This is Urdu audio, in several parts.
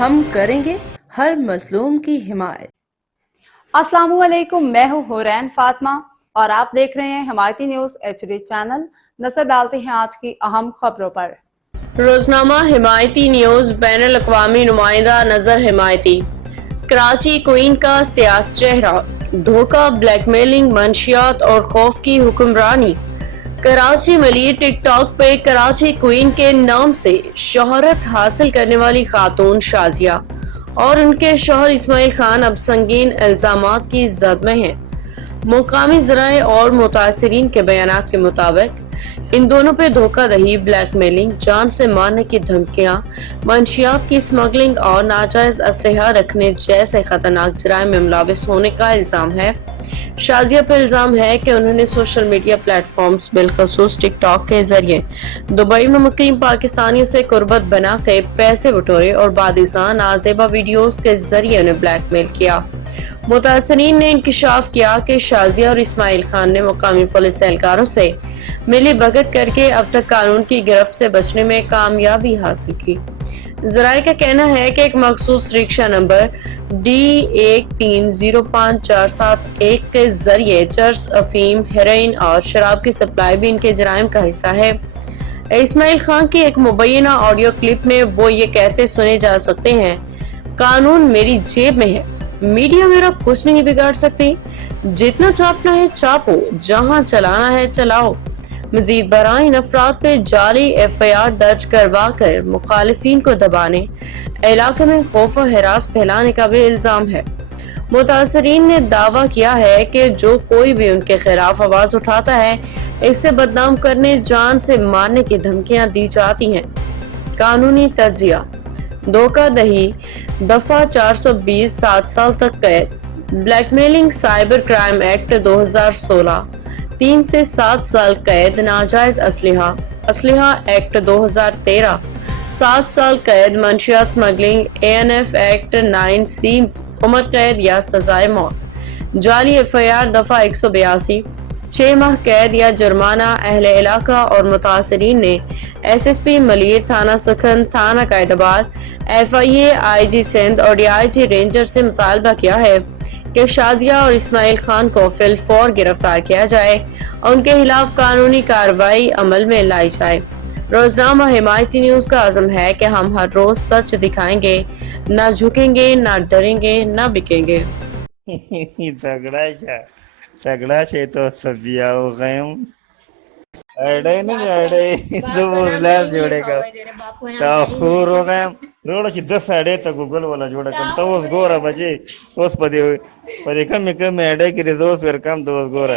ہم کریں گے ہر مظلوم کی حمایت۔ السلام علیکم، میں ہوں حورین فاطمہ اور آپ دیکھ رہے ہیں حمایتی نیوز HD چینل۔ نظر ڈالتے ہیں آج کی اہم خبروں پر۔ روزنامہ حمایتی نیوز بین الاقوامی نمائندہ نظر حمایتی۔ کراچی کوئین کا سیاہ چہرہ، دھوکہ، بلیک میلنگ، منشیات اور خوف کی حکمرانی۔ کراچی ملی ٹک ٹاک پہ کراچی کوئین کے نام سے شہرت حاصل کرنے والی خاتون شازیہ اور ان کے شوہر اسماعیل خان اب سنگین الزامات کی زد میں ہیں۔ مقامی ذرائع اور متاثرین کے بیانات کے مطابق ان دونوں پہ دھوکہ دہی، بلیک میلنگ، جان سے مارنے کی دھمکیاں، منشیات کی اسمگلنگ اور ناجائز اسلحہ رکھنے جیسے خطرناک جرائم میں ملوث ہونے کا الزام ہے۔ شازیہ پہ الزام ہے کہ انہوں نے سوشل میڈیا پلیٹ فارمز بالخصوص ٹک ٹاک کے ذریعے دبئی میں مقیم پاکستانیوں سے قربت بنا کے پیسے بٹورے اور بعد ازاں نازیبا ویڈیوز کے ذریعے انہیں بلیک میل کیا۔ متاثرین نے انکشاف کیا کہ شازیہ اور اسماعیل خان نے مقامی پولیس اہلکاروں سے ملی بھگت کر کے اب تک قانون کی گرفت سے بچنے میں کامیابی حاصل کی۔ ذرائع کا کہنا ہے کہ ایک مخصوص رکشہ نمبر D130547 کے ذریعے چرس، افیم، ہیروئن اور شراب کی سپلائی بھی ان کے جرائم کا حصہ ہے۔ اسماعیل خان کی ایک مبینہ آڈیو کلپ میں وہ یہ کہتے سنے جا سکتے ہیں، قانون میری جیب میں ہے، میڈیا میرا کچھ نہیں بگاڑ سکتی، جتنا چھاپنا ہے چھاپو، جہاں چلانا ہے چلاؤ۔ مزید برآں ان افراد پہ جعلی FIR درج کروا کر مخالفین کو دبانے، علاقے میں خوف و ہراس پھیلانے کا بھی الزام ہے۔ متاثرین نے دعویٰ کیا ہے کہ جو کوئی بھی ان کے خلاف آواز اٹھاتا ہے، اس سے بدنام کرنے، جان سے مارنے کی دھمکیاں دی جاتی ہیں۔ قانونی تجزیہ: دھوکہ دہی، دفعہ 420 7 سال تک قید۔ Black mailing, cyber crime act 2016 3 سے 7 سال قید۔ ناجائز اسلحہ ایکٹ 2013 7 سال قید۔ منشیات اسمگلنگ ANF ایکٹ 9C عمر قید یا سزائے موت۔ جعلی FIR دفعہ 182 6 ماہ قید یا جرمانہ۔ اہل علاقہ اور متاثرین نے SSP ملیر، تھانہ سکھن، تھانہ قائدآباد، FIA IG سندھ اور DIG رینجر سے مطالبہ کیا ہے کہ شازیہ اور اسماعیل خان کو فی الفور گرفتار کیا جائے اور ان کے خلاف قانونی کارروائی عمل میں لائی جائے۔ روزنامہ حمایتی نیوز کا عزم ہے کہ ہم ہر روز سچ دکھائیں گے، نہ جھکیں گے، نہ ڈریں گے، نہ بکیں گے۔ تگڑا سے تو سبزیاں ہو گئے ہوں اڑے نہیں اڑے تو بوزلار جوڑے کا تاخور ہو گئے روڑا چی 10 اڑے تا گوگل والا جوڑا کم تو اس گورا بجے اس پدے کم اڑے کی ریزورس ور کم تو اس گورا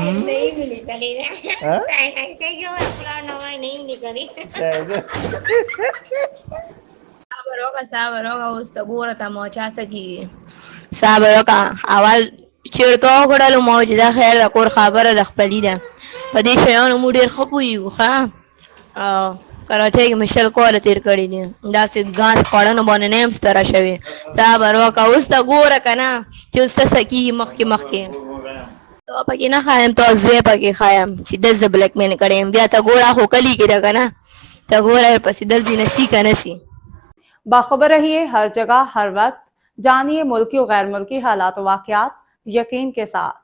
نہیں ملی کلی صابر ہوگا اس تو گورا تا موچا سکی صابر ہوگا اول چیرتو کڑلو موجودہ خیر دا کور خبر رخپلی دا پدی شیان مو ډیر خپویږو ښه کراچۍ کې مشل کوله تیر کړی دي داسې ګاس خوړنو باندې نه یم ستره شوې صبر وکړه اوس ته ګوره که نه چې اوس څه څه کېږي مخکې تو پکې نه ښایم تو زوی پکې ښایم چې دل زه بلیک میل کړی یم بیا ته ګوره خو کلي کې ده که نه ته ګوره پسې دل دې نسی که نسی۔ باخبر رہیے ہر جگہ ہر وقت، جانیے ملکی و غیر ملکی حالات و واقعات یقین کے ساتھ۔